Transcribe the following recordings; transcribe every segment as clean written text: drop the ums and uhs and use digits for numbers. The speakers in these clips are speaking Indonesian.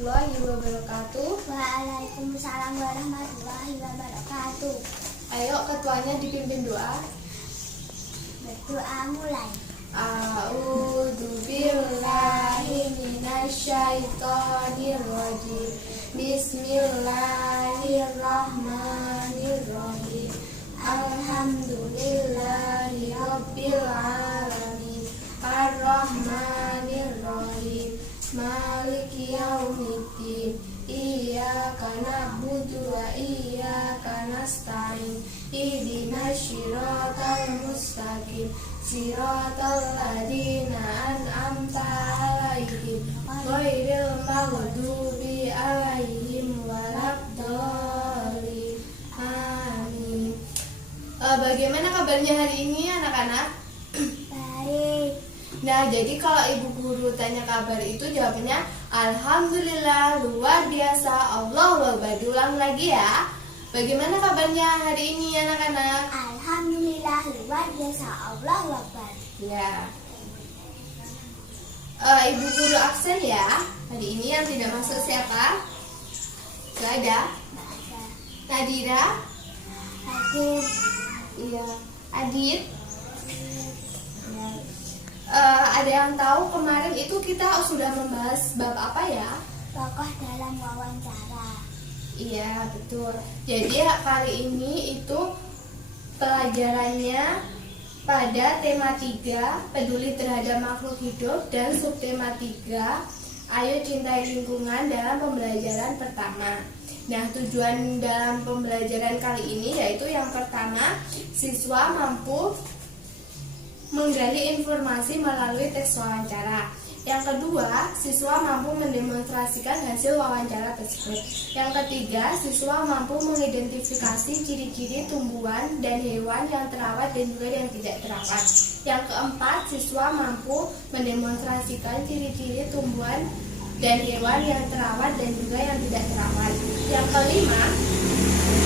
warahmatullahi wabarakatuh. Waalaikumsalam warahmatullahi wabarakatuh. Ayo ketuanya dipimpin doa. Berdoa mulai. A'udzu billahi minasyaitonir rajim. Bismillahirrahmanirrahim. Alhamdulillahi rabbil alamin. Ar-Rahmanir-Rahim. Maliki yaumiddin. Iyyaka na'budu wa iyyaka nasta'in. Ihdinas siratal mustaqim. Siratal ladzina an'amta 'alaihim ghairil maghdubi 'alaihim waladdallin. Amin. Bagaimana kabarnya hari ini anak-anak? Baik. Nah, jadi kalau ibu guru tanya kabar itu jawabannya alhamdulillah, luar biasa, Allahu Akbar. Ulang lagi ya. Bagaimana kabarnya hari ini anak-anak? Alhamdulillah, luar biasa, Allahu Akbar. Ya. Ibu guru absen ya. Hari ini yang tidak masuk siapa? Gak ada. Nadira? Hadir. Iya. Adit? Ada yang tahu kemarin itu kita sudah membahas bab apa ya? Tokoh dalam wawancara. Iya, betul. Jadi kali ini itu pelajarannya pada tema 3, peduli terhadap makhluk hidup, dan subtema 3, ayo cintai lingkungan dalam pembelajaran pertama. Nah, tujuan dalam pembelajaran kali ini yaitu yang pertama, siswa mampu menggali informasi melalui tes wawancara. Yang kedua, siswa mampu mendemonstrasikan hasil wawancara tersebut. Yang ketiga, siswa mampu mengidentifikasi ciri-ciri tumbuhan dan hewan yang terawat dan juga yang tidak terawat. Yang keempat, siswa mampu mendemonstrasikan ciri-ciri tumbuhan dan hewan yang terawat dan juga yang tidak terawat. Yang kelima,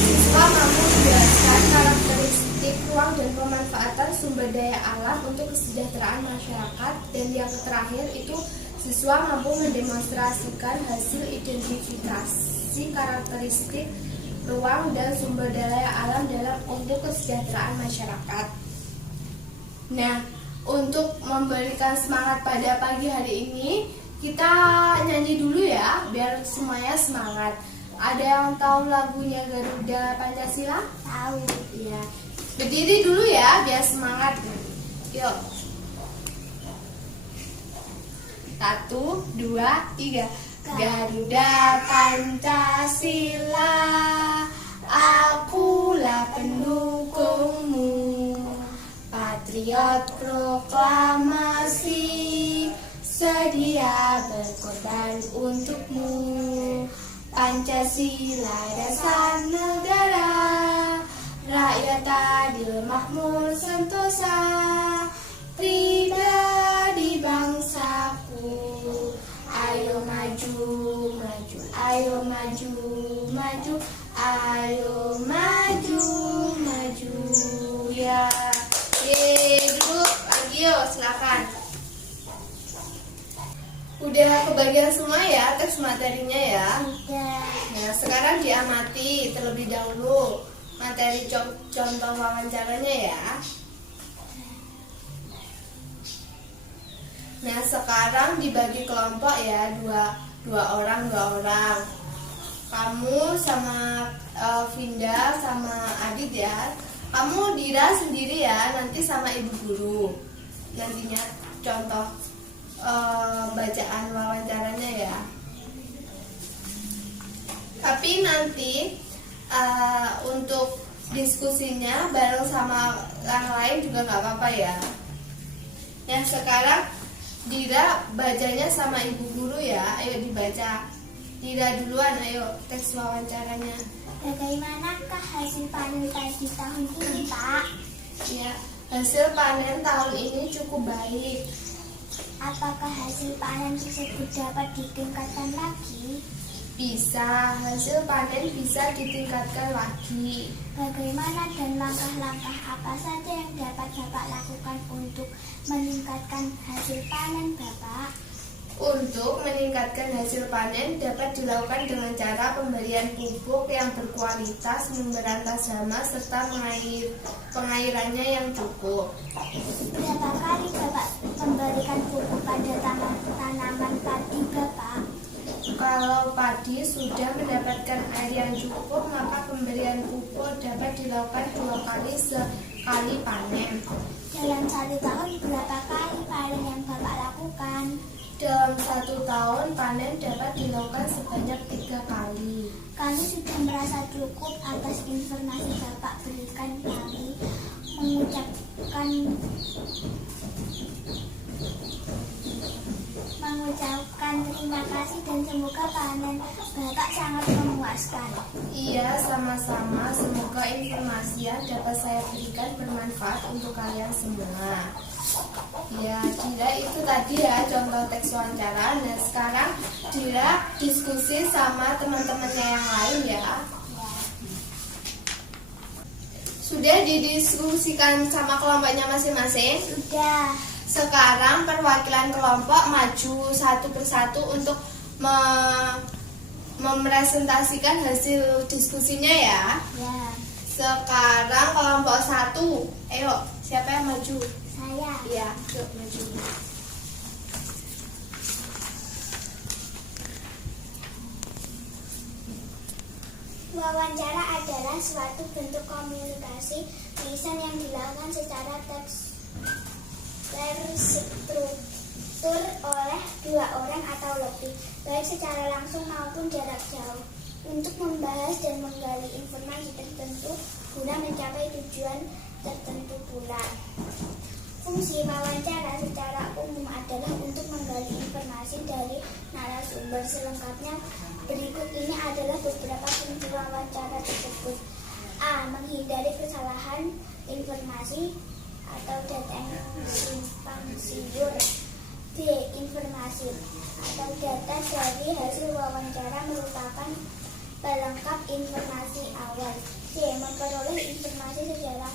siswa mampu menjelaskan karakteristik ruang dan pemanfaatan sumber daya alam untuk kesejahteraan masyarakat. Dan yang terakhir itu siswa mampu mendemonstrasikan hasil identifikasi karakteristik ruang dan sumber daya alam dalam untuk kesejahteraan masyarakat. Nah, untuk memberikan semangat pada pagi hari ini, kita nyanyi dulu ya, biar semuanya semangat. Ada yang tahu lagunya Garuda Pancasila? Tahu. Iya. Berdiri dulu ya, biar semangat. Yuk. 1, 2, 3. Garuda Pancasila, akulah pendukungmu. Patriot proklamasi, sedia berkorban untukmu. Pancasila dasar negara, rakyat adil makmur sentosa, pribadi bangsaku. Ayo maju, maju, ayo maju, maju, ayo maju, maju. Ya, duduk lagi yuk, silakan. Udah kebagian semua ya teks materinya ya. Sudah. Nah, sekarang diamati terlebih dahulu materi contoh wawancaranya ya. Nah, sekarang dibagi kelompok ya, dua orang. Kamu sama Vinda sama Adit ya. Kamu Dira sendiri ya, nanti sama ibu guru. Nantinya contoh bacaan wawancaranya ya. Tapi nanti untuk diskusinya bareng sama yang lain juga nggak apa-apa ya. Ya, sekarang Dira bacanya sama ibu guru ya. Ayo dibaca. Dira duluan, ayo teks wawancaranya. Bagaimanakah hasil panen padi tahun ini, Pak? Ya, hasil panen tahun ini cukup baik. Apakah hasil panen tersebut dapat ditingkatkan lagi? Bisa, hasil panen bisa ditingkatkan lagi. Bagaimana dan langkah-langkah apa saja yang dapat Bapak lakukan untuk meningkatkan hasil panen, Bapak? Untuk meningkatkan hasil panen dapat dilakukan dengan cara pemberian pupuk yang berkualitas, memberantas hama, serta pengairannya yang cukup. Berapa kali Bapak memberikan pupuk pada tanaman padi Bapak? Kalau padi sudah mendapatkan air yang cukup, maka pemberian pupuk dapat dilakukan 2 kali sekali panen. Dalam 1 tahun berapa kali panen yang Bapak lakukan? Dalam 1 tahun panen dapat dilakukan sebanyak 3 kali. Kami sudah merasa cukup atas informasi Bapak berikan kami. Mengucapkan terima kasih dan semoga panen Bapak sangat memuaskan. Iya, sama-sama. Semoga informasi yang dapat saya berikan bermanfaat untuk kalian semua. Ya, Dira itu tadi ya contoh teks wawancara. Nah, sekarang Dira diskusi sama teman-temannya yang lain ya. Sudah didiskusikan sama kelompoknya masing-masing? Sudah. Sekarang perwakilan kelompok maju satu persatu untuk mepresentasikan hasil diskusinya ya. Ya. Sekarang kelompok 1. Ayo, siapa yang maju? Saya. Iya, yuk maju. Wawancara adalah suatu bentuk komunikasi lisan yang dilakukan secara terstruktur oleh 2 orang atau lebih, baik secara langsung maupun jarak jauh, untuk membahas dan menggali informasi tertentu guna mencapai tujuan tertentu pula. Fungsi wawancara secara umum adalah untuk menggali informasi dari narasumber. Selengkapnya berikut ini adalah beberapa fungsi wawancara tersebut. A. Menghindari kesalahan informasi atau data yang simpang siur. B. Informasi atau data dari hasil wawancara merupakan pelengkap informasi awal. C. Memperoleh informasi secara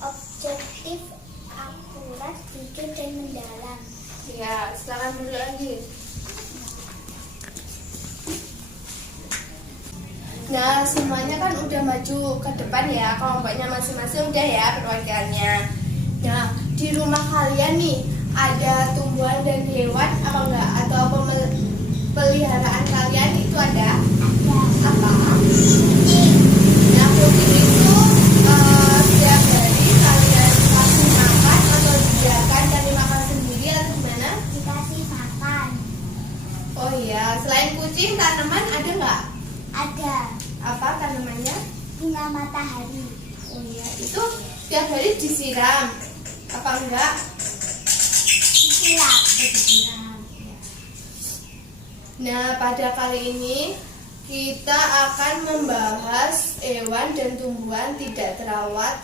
objektif, akurat, jujur, dan mendalam. Ya, silakan dulu lagi. Nah, semuanya kan udah maju ke depan ya, kelompoknya masing-masing udah ya perwakilannya. Nah, di rumah kalian nih ada tumbuhan dan hewan apa enggak? Atau peliharaan kalian itu ada? Apa? Nah, kucing itu setiap hari kalian kasih makan atau dibiarkan cari makan sendiri atau gimana? Dikasih makan. Oh iya, selain kucing tanaman ada nggak? Ada. Apa tanamannya? Bunga matahari. Oh iya, itu setiap hari disiram apa enggak? Disiram. Disiram. Nah, pada kali ini kita akan membahas hewan dan tumbuhan tidak terawat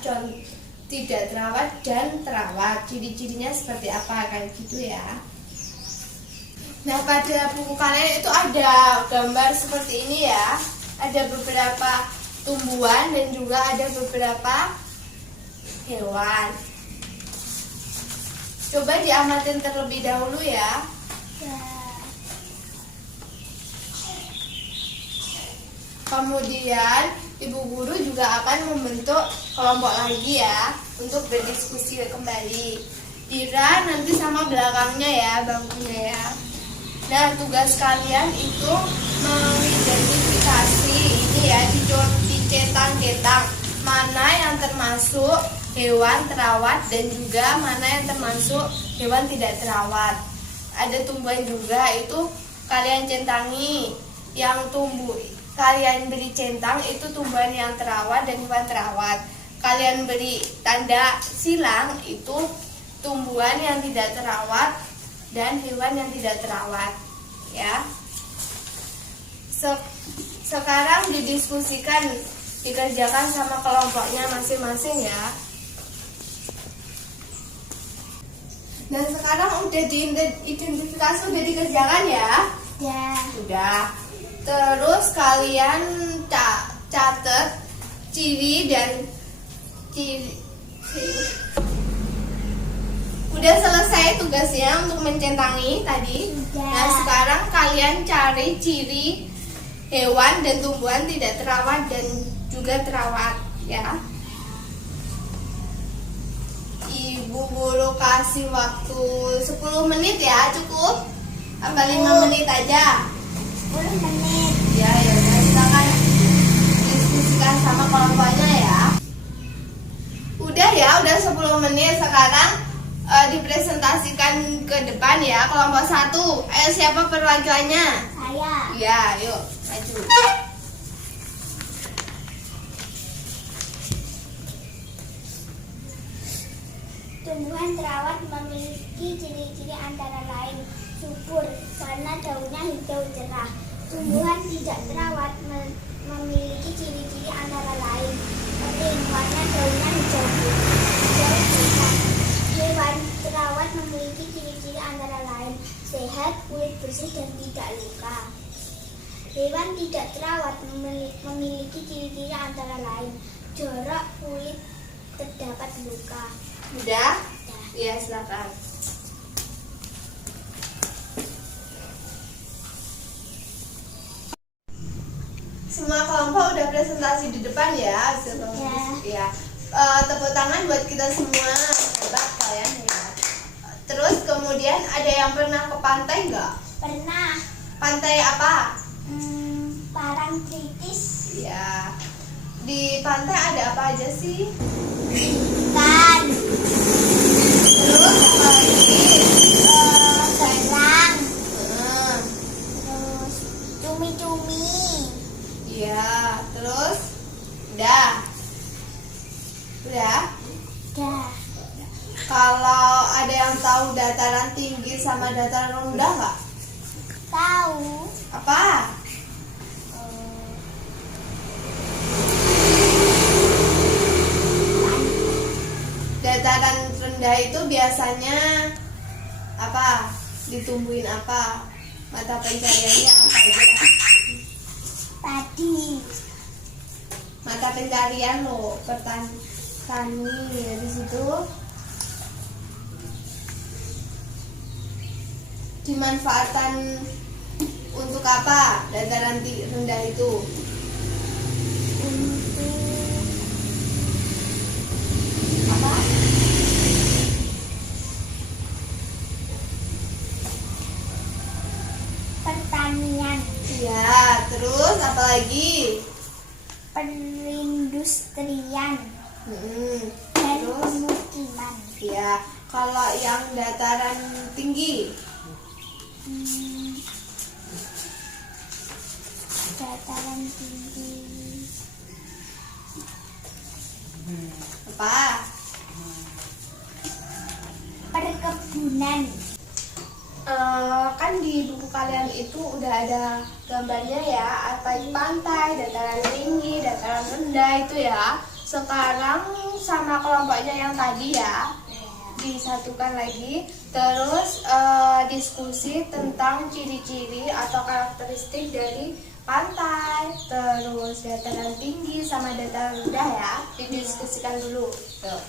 dan terawat. Ciri-cirinya seperti apa kayak gitu ya. Nah, pada buku kalian itu ada gambar seperti ini ya. Ada beberapa tumbuhan dan juga ada beberapa hewan. Coba diamatin terlebih dahulu ya. Ya. Kemudian ibu guru juga akan membentuk kelompok lagi ya untuk berdiskusi kembali. Dira nanti sama belakangnya ya, bangkunya ya. Nah, tugas kalian itu mengidentifikasi ini ya, dicentang-centang mana yang termasuk hewan terawat dan juga mana yang termasuk hewan tidak terawat. Ada tumbuhan juga itu kalian centangi, yang kalian beri centang itu tumbuhan yang terawat dan hewan terawat. Kalian beri tanda silang itu tumbuhan yang tidak terawat dan hewan yang tidak terawat ya. Sekarang didiskusikan, dikerjakan sama kelompoknya masing-masing ya. Dan sekarang udah diidentifikasi, udah dikerjakan ya? Ya. Sudah. Terus kalian catat Udah selesai tugasnya untuk mencentangi tadi. Sudah. Nah, sekarang kalian cari ciri hewan dan tumbuhan tidak terawat dan juga terawat ya. Ibu guru kasih waktu 10 menit ya, cukup? Tambah 5 menit aja. 10 menit. Ya, ya udah, silakan diskusikan sama kelompoknya ya. Udah ya, udah 10 menit. Sekarang dipresentasikan ke depan ya, kelompok 1. Ayo, siapa perwakilannya? Saya. Ya, yuk maju. Tumbuhan terawat memiliki ciri-ciri antara lain subur, warna daunnya hijau cerah. Tumbuhan tidak terawat memiliki ciri-ciri antara lain kering, warna daunnya hijau cerah. Hewan terawat memiliki ciri-ciri antara lain sehat, kulit bersih dan tidak luka. Hewan tidak terawat memiliki ciri-ciri antara lain jorok, kulit terdapat luka. Udah? Iya, silakan. Semua kelompok udah presentasi di depan ya. Ya. Tepuk tangan buat kita semua. Hebat kalian ya. Terus kemudian ada yang pernah ke pantai nggak? Pernah. Pantai apa? Parangtritis. Ya. Di pantai ada apa aja sih? Ikan. Terus apa lagi? Kerang. Hmm. Terus cumi-cumi. Iya, terus udah. Udah. Dah. Kalau ada yang tahu dataran tinggi sama dataran rendah nggak? Tahu. Apa? Dataran rendah itu biasanya apa? Ditumbuhin apa? Mata pencariannya apa aja? Tadi. Mata pencarian lo, petani ya di situ. Dimanfaatkan untuk apa dataran rendah itu? Untuk Apa? pertanian, Ya, terus apa lagi? perindustrian, dan Terus? pemukiman. Ya, kalau yang dataran tinggi, Dataran tinggi, apa? perkebunan. Kan di buku kalian itu udah ada gambarnya ya, apa itu pantai, dataran tinggi, dataran rendah itu ya. Sekarang sama kelompoknya yang tadi ya, disatukan lagi. Terus diskusi tentang ciri-ciri atau karakteristik dari pantai, terus dataran tinggi sama dataran rendah ya, didiskusikan dulu. Tuh.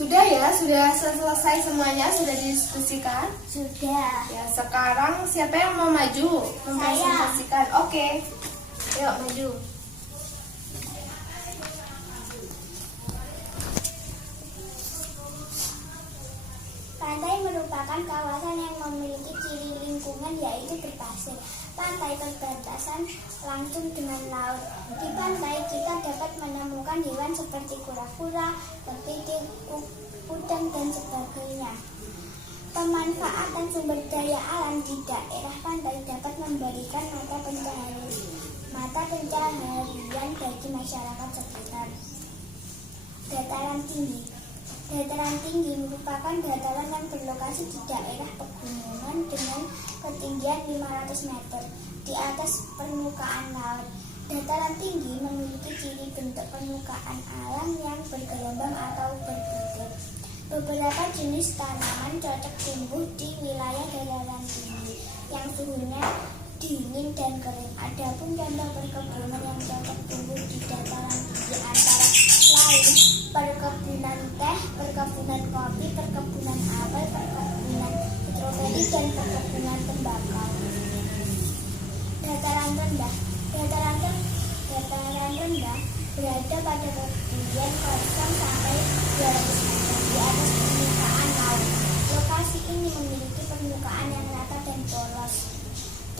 Sudah ya, sudah selesai semuanya, sudah didiskusikan. Sudah. Ya, sekarang siapa yang mau maju mempresentasikan? Oke. Yuk maju. Pantai merupakan kawasan yang memiliki ciri lingkungan yaitu berpasir. Pantai berbatasan langsung dengan laut. Di pantai kita dapat menemukan hewan seperti kura-kura, kepiting, udang dan sebagainya. Pemanfaatan sumber daya alam di daerah pantai dapat memberikan mata pencaharian bagi masyarakat sekitar. Dataran tinggi. Dataran tinggi merupakan dataran yang berlokasi di daerah pegunungan dengan ketinggian 500 meter di atas permukaan laut. Dataran tinggi memiliki ciri bentuk permukaan alam yang bergelombang atau berbukit. Beberapa jenis tanaman cocok tumbuh di wilayah dataran tinggi yang suhunya dingin dan kering. Adapun contoh perkebunan yang cocok tumbuh di dataran tinggi antara lain perkebunan teh, perkebunan kopi, perkebunan apel, perkebunan stroberi, dan perkebunan tembakau. Dataran rendah. Dataran rendah berada pada ketinggian 0 sampai 200 meter di atas permukaan laut. Lokasi ini memiliki permukaan yang rata dan polos.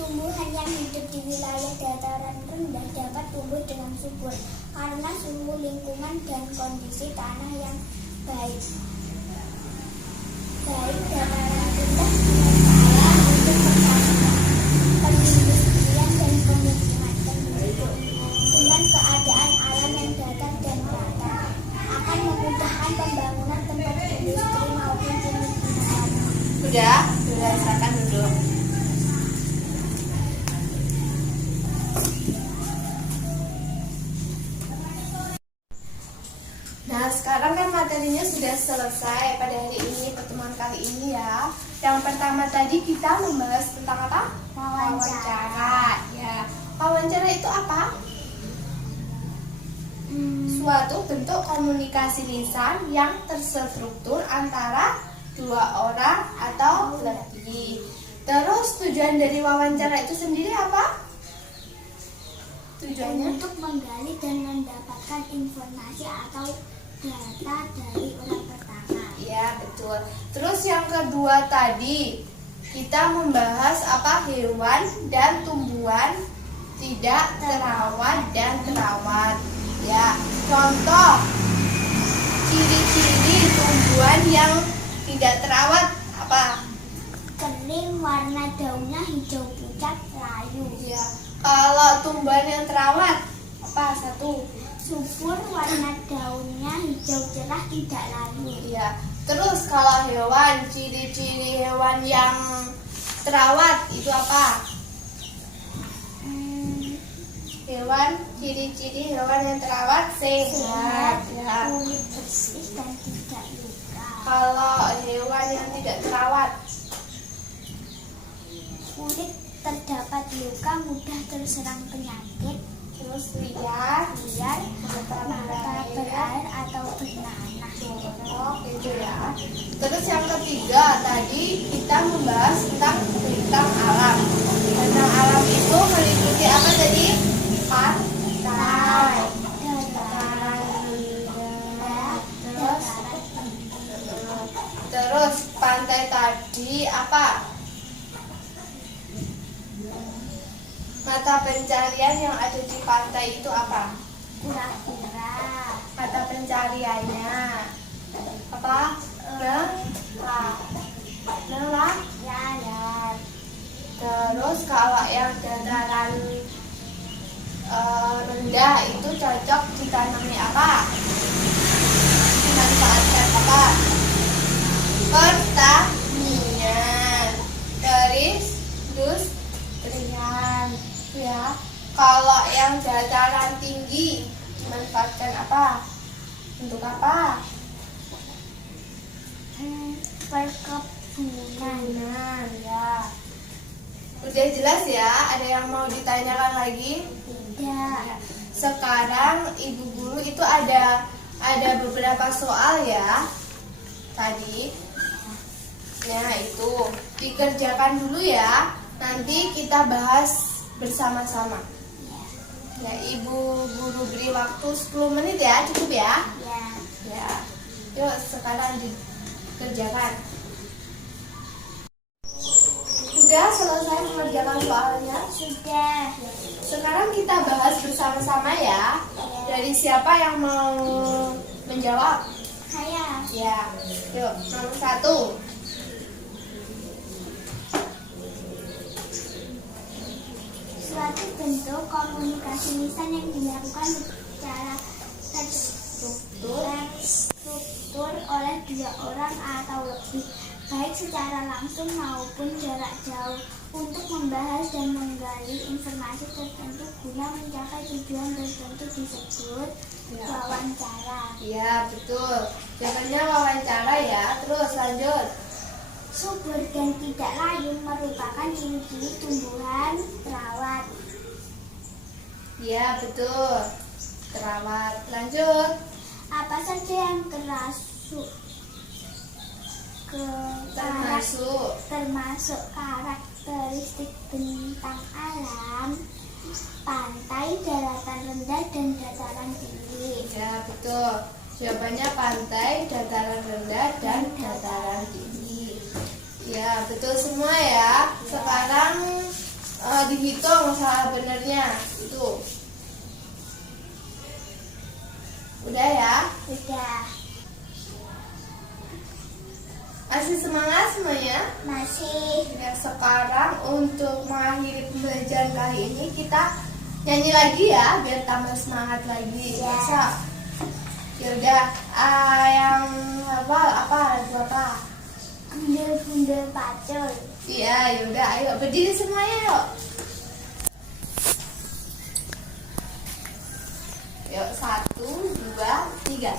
Tumbuhan yang hidup di wilayah dataran rendah dapat tumbuh dengan subur karena suhu lingkungan dan kondisi tanah yang baik. Dataran rendah dimanfaatkan untuk pertanian, perindustrian, dan pemukiman penduduk. Dengan keadaan alam yang datar dan rata, akan memudahkan pembangunan tempat industri maupun pemukiman. Sudah silakan duduk. Nah, sekarang kan materinya sudah selesai pada hari ini, pertemuan kali ini ya. Yang pertama tadi kita membahas tentang apa? Wawancara. Ya, wawancara itu apa? Suatu bentuk komunikasi lisan yang terstruktur antara dua orang atau lebih. Terus tujuan dari wawancara itu sendiri apa? Tujuannya Untuk menggali dan mendapatkan informasi atau data dari orang pertama. ya, betul. Terus yang kedua tadi kita membahas apa? Hewan dan tumbuhan tidak terawat dan terawat. Ya, contoh ciri-ciri tumbuhan yang tidak terawat apa? Kering, warna daunnya hijau pucat, layu. Ya, kalau tumbuhan yang terawat apa? Satu. Subur, warna daunnya hijau cerah, tidak layu. Ya, terus kalau hewan, ciri-ciri hewan yang terawat itu apa? Hewan, ciri-ciri hewan yang terawat sehat. Ya. Kulit bersih dan tidak luka. Kalau hewan yang tidak terawat, Kulit terdapat luka, mudah terserang penyakit, terus liar, mata berair atau bernanah. Oh, gitu ya. Terus yang ketiga tadi kita membahas tentang alam. Tentang alam itu meliputi apa tadi? Pantai, terus pantai tadi apa? Mata pencarian yang ada di pantai itu apa? Kura-kura, Mata pencariannya apa? Nelayan. Terus kalau yang dataran rendah itu cocok ditanami apa? Dimanfaatkan apa? Pertanian, industrian, ya. Kalau yang dataran tinggi dimanfaatkan apa? Untuk apa? perkebunan. Ya. Udah jelas ya? Ada yang mau ditanyakan lagi? Tidak. Sekarang Ibu Guru itu ada beberapa soal ya tadi. Nah, itu dikerjakan dulu ya. Nanti kita bahas bersama-sama. Ya, Ibu Guru beri waktu 10 menit ya, cukup ya? Ya. Ya. Yuk, sekarang dikerjakan. Sudah selesai mengerjakan soalnya? Sudah. Sekarang kita bahas bersama-sama ya. Dari siapa yang mau menjawab? Saya. Ya, yuk, nomor 1. Suatu bentuk komunikasi lisan yang dilakukan secara terstruktur oleh dua orang atau lebih, baik secara langsung maupun jarak jauh, untuk membahas dan menggali informasi tertentu guna mencapai tujuan tertentu disebut wawancara. Ya, betul. Jawabannya wawancara ya. Terus lanjut. Subur dan tidak layu merupakan ciri-ciri tumbuhan terawat. Ya, betul. Terawat. Lanjut. Apa saja yang termasuk karakteristik bentang alam, pantai, daratan rendah, dan dataran tinggi? Ya, betul. Jawabannya pantai, dataran rendah, dan dataran tinggi. Ya, betul semua ya. Sekarang dihitung salah benernya. Itu. Udah ya? Sudah. Masih semangat semuanya? Masih. Ya, sekarang untuk mengakhiri pembelajaran kali ini kita nyanyi lagi ya, biar tambah semangat lagi. Ya. Masa? Ya udah, yang apa lagu apa? Gundul-gundul pacul. Iya, ya udah, ayo berdiri semuanya yuk. Yuk, 1, 2, 3.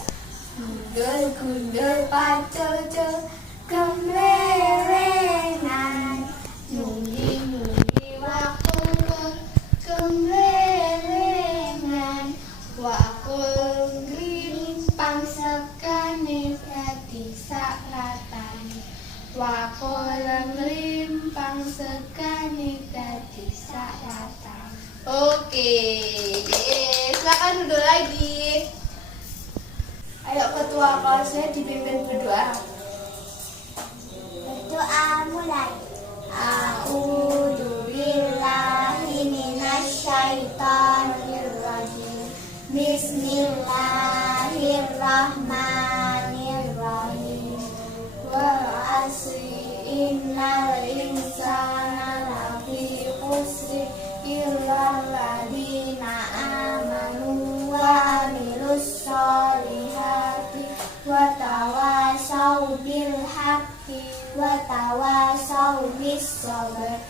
Gundul-gundul pacul-cul kemlerengan, nyunggi-nyunggi wakul kemlerengan, wakul grimpang sekane dadi sakratan, wakul grimpang sekane dadi sakratan. Oke, silakan duduk lagi. Ayo ketua kelasnya dipimpin berdoa. Berdoa mulai. A'udzu billahi minasyaitonir rajim. Bismillahirrahmanirrahim. Wal 'asri innal insana lafi khusr illa alladziina amanu wa 'amilus sholihati wa tawashaw bil haqqi wa tawashaw bis sabr.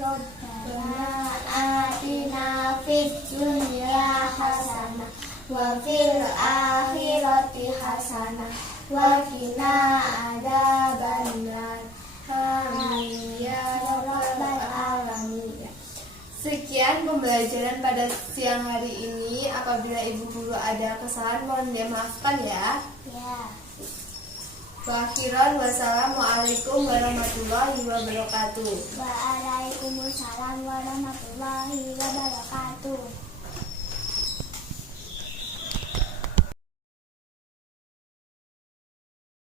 Rabbana atina fid dunya hasanah wa fil akhirati hasanah wa qina adzabannar. Amin ya rabbal alamin. Sekian pembelajaran pada siang hari ini. Apabila ibu guru ada kesalahan mohon dimaafkan ya. Ya. Wassalamualaikum warahmatullahi wabarakatuh. Waalaikumsalam warahmatullahi wabarakatuh.